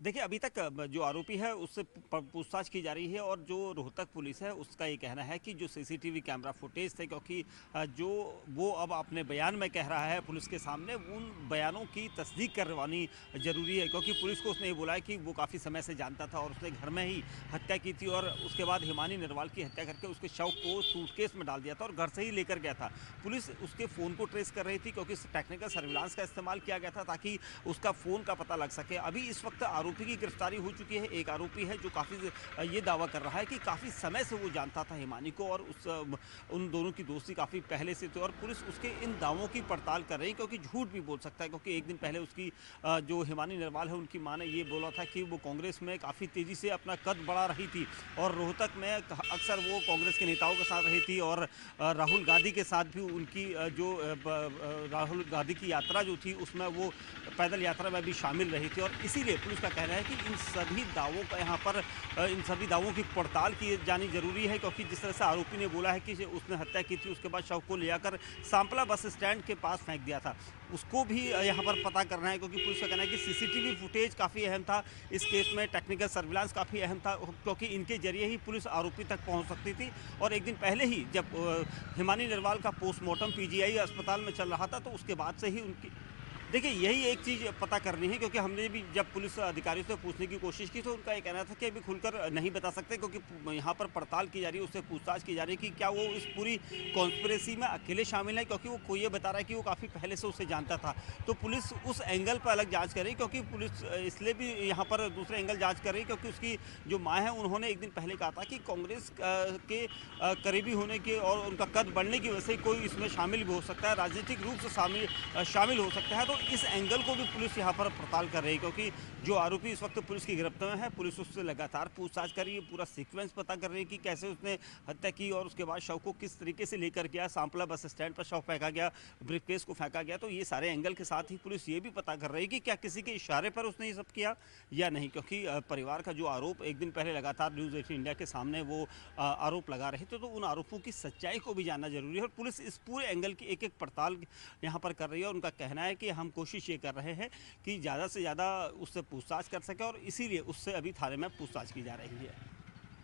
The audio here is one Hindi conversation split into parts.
देखिए, अभी तक जो आरोपी है उससे पूछताछ की जा रही है और जो रोहतक पुलिस है उसका ये कहना है कि जो सीसीटीवी कैमरा फुटेज थे, क्योंकि जो वो अब अपने बयान में कह रहा है पुलिस के सामने, उन बयानों की तस्दीक करवानी ज़रूरी है, क्योंकि पुलिस को उसने ये बोला है कि वो काफ़ी समय से जानता था और उसने घर में ही हत्या की थी और उसके बाद हिमानी नरवाल की हत्या करके उसके शव को सूटकेस में डाल दिया था और घर से ही लेकर गया था। पुलिस उसके फ़ोन को ट्रेस कर रही थी, क्योंकि टेक्निकल सर्विलांस का इस्तेमाल किया गया था ताकि उसका फ़ोन का पता लग सके। अभी इस वक्त आरोपी की गिरफ्तारी हो चुकी है। एक आरोपी है जो काफ़ी ये दावा कर रहा है कि काफ़ी समय से वो जानता था हिमानी को और उन दोनों की दोस्ती काफ़ी पहले से थी और पुलिस उसके इन दावों की पड़ताल कर रही है, क्योंकि झूठ भी बोल सकता है, क्योंकि एक दिन पहले उसकी जो हिमानी नरवाल है उनकी माँ ने ये बोला था कि वो कांग्रेस में काफ़ी तेज़ी से अपना कद बढ़ा रही थी और रोहतक में अक्सर वो कांग्रेस के नेताओं के साथ रही थी और राहुल गांधी के साथ भी उनकी राहुल गांधी की यात्रा जो थी उसमें वो पैदल यात्रा में भी शामिल रही थी और इसीलिए पुलिस का कहना है कि इन सभी दावों का यहाँ पर इन सभी दावों की पड़ताल की जानी जरूरी है, क्योंकि जिस तरह से आरोपी ने बोला है कि उसने हत्या की थी, उसके बाद शव को ले जाकर सांपला बस स्टैंड के पास फेंक दिया था, उसको भी यहाँ पर पता करना है, क्योंकि पुलिस का कहना है कि सीसीटीवी फुटेज काफ़ी अहम था इस केस में, टेक्निकल सर्विलांस काफ़ी अहम था, क्योंकि इनके जरिए ही पुलिस आरोपी तक पहुँच सकती थी। और एक दिन पहले ही जब हिमानी नरवाल का पोस्टमार्टम पीजीआई अस्पताल में चल रहा था, तो उसके बाद से ही उनकी, देखिए यही एक चीज़ पता करनी है, क्योंकि हमने भी जब पुलिस अधिकारियों से पूछने की कोशिश की तो उनका ये कहना था कि अभी खुलकर नहीं बता सकते, क्योंकि यहाँ पर पड़ताल की जा रही है, उससे पूछताछ की जा रही है कि क्या वो इस पूरी कॉन्स्पिरेसी में अकेले शामिल है, क्योंकि वो ये बता रहा है कि वो काफ़ी पहले से उसे जानता था। तो पुलिस उस एंगल पर अलग जाँच कर रही है, क्योंकि पुलिस इसलिए भी यहाँ पर दूसरे एंगल जाँच कर रही है क्योंकि उसकी जो माँ है उन्होंने एक दिन पहले कहा था कि कांग्रेस के करीबी होने के और उनका कद बढ़ने की वजह से कोई इसमें शामिल भी हो सकता है, राजनीतिक रूप से शामिल हो सकता है। तो इस एंगल को भी पुलिस यहाँ पर पड़ताल कर रही है, क्योंकि जो आरोपी इस वक्त पुलिस की गिरफ्त में है, पुलिस उससे लगातार पूछताछ कर रही है, पूरा सीक्वेंस पता कर रही है कि कैसे उसने हत्या की और उसके बाद शव को किस तरीके से लेकर गया, सांपला बस स्टैंड पर शव फेंका गया, ब्रीफकेस को फेंका गया। तो ये सारे एंगल के साथ ही पुलिस ये भी पता कर रही है कि क्या किसी के इशारे पर उसने ये सब किया या नहीं, क्योंकि परिवार का जो आरोप एक दिन पहले लगातार न्यूज़ 18 इंडिया के सामने वो आरोप लगा रहे थे, तो उन आरोपों की सच्चाई को भी जानना जरूरी है और पुलिस इस पूरे एंगल की एक एक पड़ताल यहाँ पर कर रही है। और उनका कहना है कि हम कोशिश ये कर रहे हैं कि ज़्यादा से ज़्यादा उससे पूछताछ कर सके और इसीलिए उससे अभी थाने में पूछताछ की जा रही है।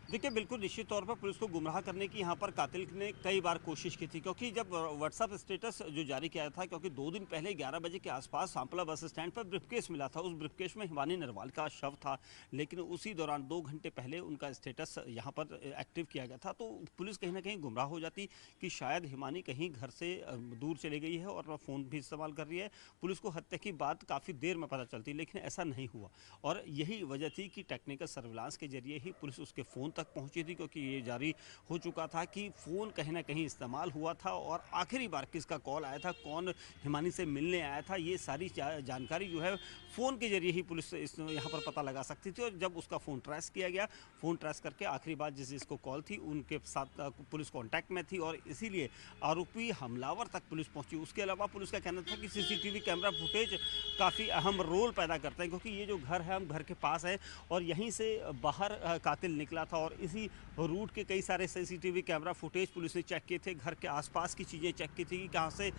देखिए, बिल्कुल निश्चित तौर पर पुलिस को गुमराह करने की यहाँ पर कातिल ने कई बार कोशिश की थी, क्योंकि जब व्हाट्सएप स्टेटस जो जारी किया था, क्योंकि 2 दिन पहले 11 बजे के आसपास सांपला बस स्टैंड पर ब्रीफकेस मिला था, उस ब्रीफकेस में हिमानी नरवाल का शव था, लेकिन उसी दौरान 2 घंटे पहले उनका स्टेटस यहाँ पर एक्टिव किया गया था। तो पुलिस कहीं ना कहीं गुमराह हो जाती कि शायद हिमानी कहीं घर से दूर चली गई है और फ़ोन भी इस्तेमाल कर रही है। पुलिस को हत्या की बात काफ़ी देर में पता चलती, लेकिन ऐसा नहीं हुआ और यही वजह थी कि टेक्निकल सर्विलांस के जरिए ही पुलिस उसके फ़ोन तक पहुंची थी, क्योंकि ये जारी हो चुका था कि फ़ोन कहीं ना कहीं इस्तेमाल हुआ था और आखिरी बार किसका कॉल आया था, कौन हिमानी से मिलने आया था, ये सारी जानकारी जो है फ़ोन के जरिए ही पुलिस यहाँ पर पता लगा सकती थी। और जब उसका फ़ोन ट्रेस किया गया, फ़ोन ट्रेस करके आखिरी बार जिसको कॉल थी उनके साथ पुलिस कॉन्टैक्ट में थी और इसीलिए आरोपी हमलावर तक पुलिस पहुंची। उसके अलावा पुलिस का कहना था कि सीसीटीवी कैमरा फुटेज काफ़ी अहम रोल पैदा करते हैं, क्योंकि ये जो घर है हम घर के पास है और यहीं से बाहर कातिल निकला था और इसी रूट के कई सारे सीसीटीवी कैमरा फुटेज पुलिस ने चेक किए थे, घर के आसपास की चीज़ें चेक की थी कि कहाँ से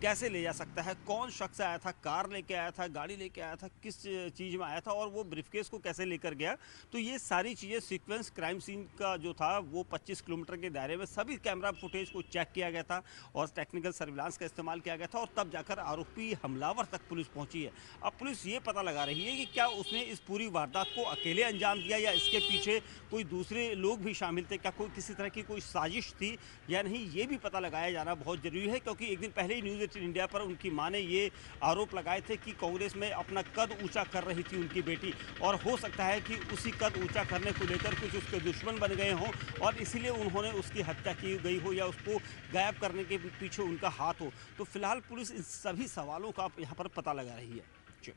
कैसे ले जा सकता है, कौन शख्स आया था, कार लेके आया था, गाड़ी लेके आया था, किस चीज़ में आया था और वो ब्रीफकेस को कैसे लेकर गया। तो ये सारी चीज़ें सीक्वेंस क्राइम सीन का जो था वो 25 किलोमीटर के दायरे में सभी कैमरा फुटेज को चेक किया गया था और टेक्निकल सर्विलांस का इस्तेमाल किया गया था और तब जाकर आरोपी हमलावर तक पुलिस पहुंची है। अब पुलिस ये पता लगा रही है कि क्या उसने इस पूरी वारदात को अकेले अंजाम दिया या इसके पीछे कोई दूसरे लोग भी शामिल थे, क्या कोई किसी तरह की कोई साजिश थी या नहीं, ये भी पता लगाया जाना बहुत ज़रूरी है, क्योंकि एक दिन पहले ही न्यूज़ 18 इंडिया पर उनकी मां ने ये आरोप लगाए थे कि कांग्रेस में अपना कद ऊंचा कर रही थी उनकी बेटी और हो सकता है कि उसी कद ऊंचा करने को लेकर कुछ उसके दुश्मन बन गए हों और इसीलिए उन्होंने उसकी हत्या की गई हो या उसको गायब करने के पीछे उनका हाथ हो। तो फिलहाल पुलिस इन सभी सवालों का यहाँ पर पता लगा रही है। जी।